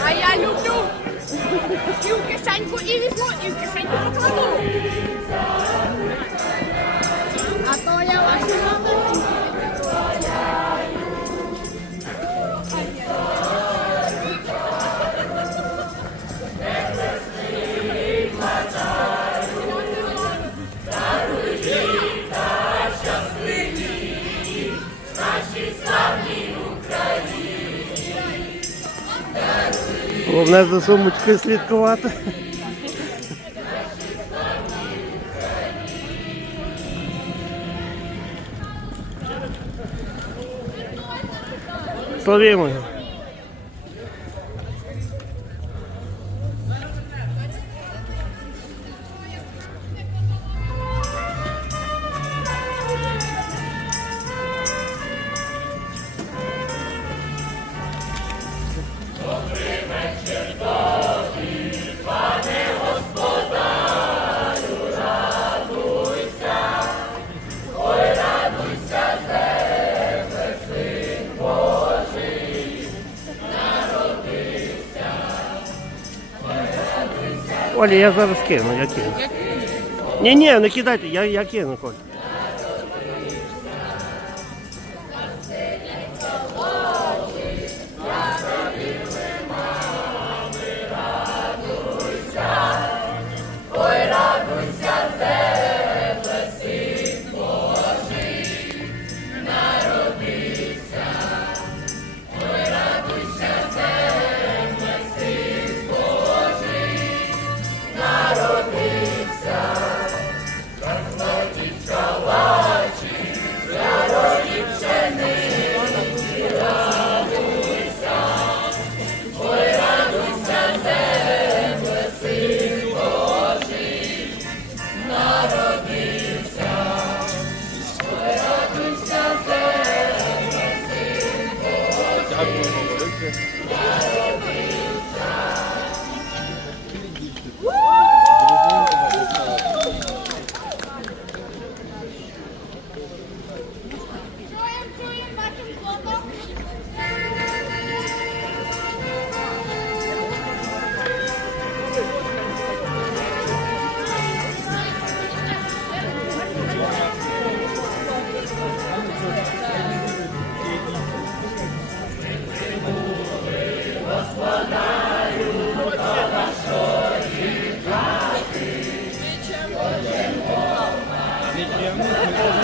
Ai, ai, Lulu! Lulu, que sangue com Головне за сумочкою слідкувати. Славімо його. Оля, я зараз кину, я кину. Ні, ні, не кидайте, я, я кину, Коль. You.